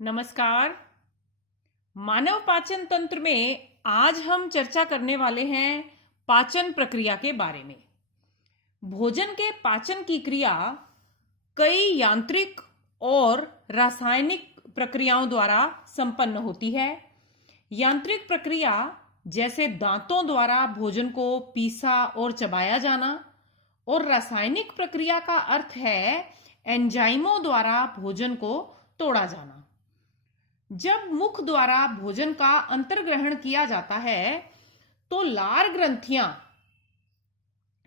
नमस्कार। मानव पाचन तंत्र में आज हम चर्चा करने वाले हैं पाचन प्रक्रिया के बारे में। भोजन के पाचन की क्रिया कई यांत्रिक और रासायनिक प्रक्रियाओं द्वारा संपन्न होती है। यांत्रिक प्रक्रिया जैसे दांतों द्वारा भोजन को पीसा और चबाया जाना, और रासायनिक प्रक्रिया का अर्थ है एंजाइमों द्वारा भोजन को तोड़ा जाना। जब मुख द्वारा भोजन का अंतर्ग्रहण किया जाता है तो लार ग्रंथियां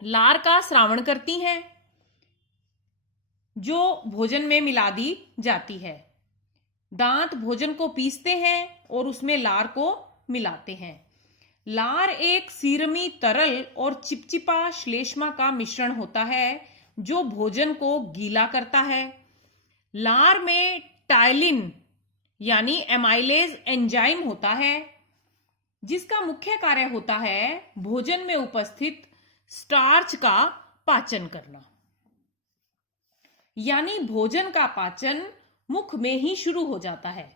लार का स्रावण करती हैं, जो भोजन में मिला दी जाती है। दांत भोजन को पीसते हैं और उसमें लार को मिलाते हैं। लार एक सीरमी तरल और चिपचिपा श्लेष्मा का मिश्रण होता है जो भोजन को गीला करता है। लार में टाइलिन यानी एमाइलेज एंजाइम होता है, जिसका मुख्य कार्य होता है भोजन में उपस्थित स्टार्च का पाचन करना। यानी भोजन का पाचन मुख में ही शुरू हो जाता है।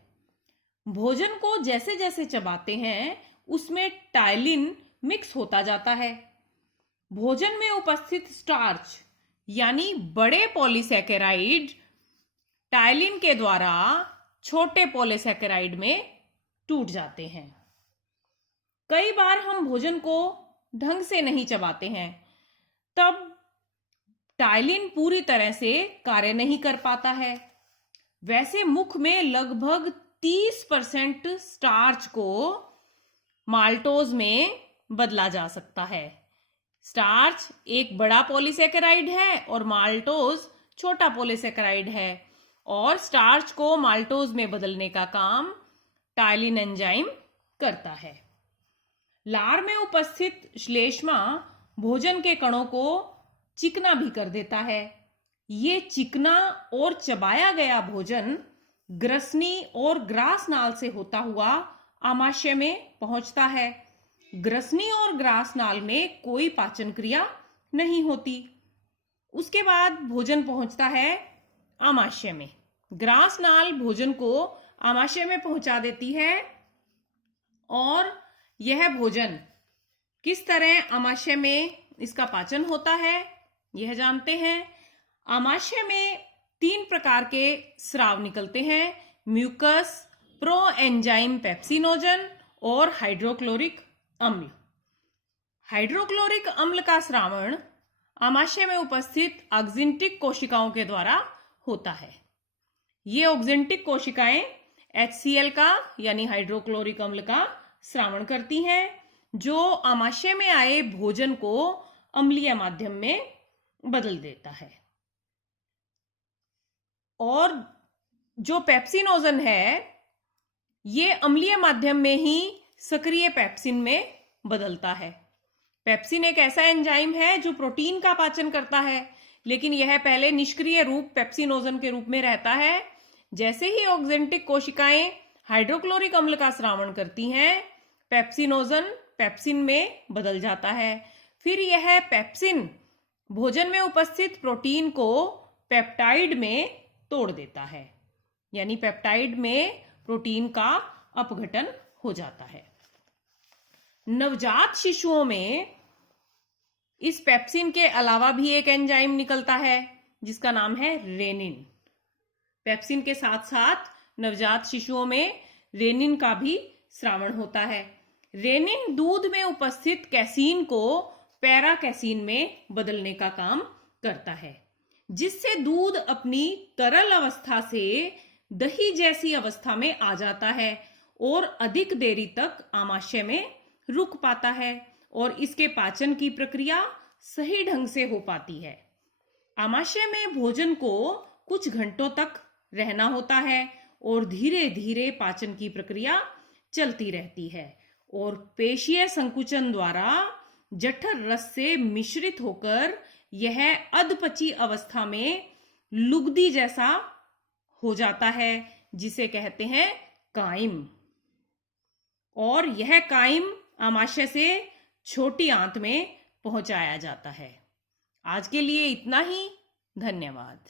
भोजन को जैसे जैसे चबाते हैं उसमें टाइलिन मिक्स होता जाता है। भोजन में उपस्थित स्टार्च यानी बड़े पॉलीसैकेराइड टाइलिन के द्वारा छोटे पॉलीसैकेराइड में टूट जाते हैं। कई बार हम भोजन को ढंग से नहीं चबाते हैं, तब टाइलिन पूरी तरह से कार्य नहीं कर पाता है। वैसे मुख में लगभग 30% स्टार्च को माल्टोज में बदला जा सकता है। स्टार्च एक बड़ा पॉलीसैकेराइड है और माल्टोज छोटा पॉलीसैकेराइड है, और स्टार्च को माल्टोज में बदलने का काम टाइलिन एंजाइम करता है। लार में उपस्थित श्लेष्मा भोजन के कणों को चिकना भी कर देता है। ये चिकना और चबाया गया भोजन ग्रसनी और ग्रास नाल से होता हुआ आमाशय में पहुंचता है। ग्रसनी और ग्रास नाल में कोई पाचन क्रिया नहीं होती। उसके बाद भोजन पहुंचता है आमाशय में। ग्रास नाल भोजन को आमाशय में पहुंचा देती है, और यह भोजन किस तरह आमाशय में इसका पाचन होता है यह जानते हैं। आमाशय में 3 प्रकार के स्राव निकलते हैं: म्यूकस, प्रोएंजाइम पेप्सिनोजन और हाइड्रोक्लोरिक अम्ल। हाइड्रोक्लोरिक अम्ल का स्रावण आमाशय में उपस्थित ऑक्जिंटिक कोशिकाओं के द्वारा होता है। ये ऑक्जिंटिक कोशिकाएं HCl का यानी हाइड्रोक्लोरिक अम्ल का स्रावण करती हैं, जो आमाशय में आए भोजन को अम्लीय माध्यम में बदल देता है। और जो पेप्सिनोजन है ये अम्लीय माध्यम में ही सक्रिय पेप्सिन में बदलता है। पेप्सिन एक ऐसा एंजाइम है जो प्रोटीन का पाचन करता है, लेकिन यह पहले निष्क्रिय रूप पेप्सिनोजन के रूप में रहता है। जैसे ही ऑक्जेंटिक कोशिकाएं हाइड्रोक्लोरिक अम्ल का स्रावण करती हैं, पेप्सिनोजन पेप्सिन में बदल जाता है। फिर यह पेप्सिन भोजन में उपस्थित प्रोटीन को पेप्टाइड में तोड़ देता है, यानी पेप्टाइड में प्रोटीन का अपघटन हो जाता है। नवजात शिशुओं में इस पेप्सिन के अलावा भी एक एंजाइम निकलता है जिसका नाम है रेनिन। पेप्सिन के साथ साथ नवजात शिशुओं में रेनिन का भी स्रावण होता है। रेनिन दूध में उपस्थित कैसीन को पैरा कैसीन में बदलने का काम करता है, जिससे दूध अपनी तरल अवस्था से दही जैसी अवस्था में आ जाता है और अधिक देरी तक आमाशय में रुक पाता है, और इसके पाचन की प्रक्रिया सही ढंग से हो पाती है। आमाशय में भोजन को कुछ घंटों तक रहना होता है और धीरे धीरे पाचन की प्रक्रिया चलती रहती है, और पेशीय संकुचन द्वारा जठर रस से मिश्रित होकर यह अधपची अवस्था में लुगदी जैसा हो जाता है, जिसे कहते हैं काइम। और यह काइम आमाशय से छोटी आंत में पहुंचाया जाता है। आज के लिए इतना ही। धन्यवाद।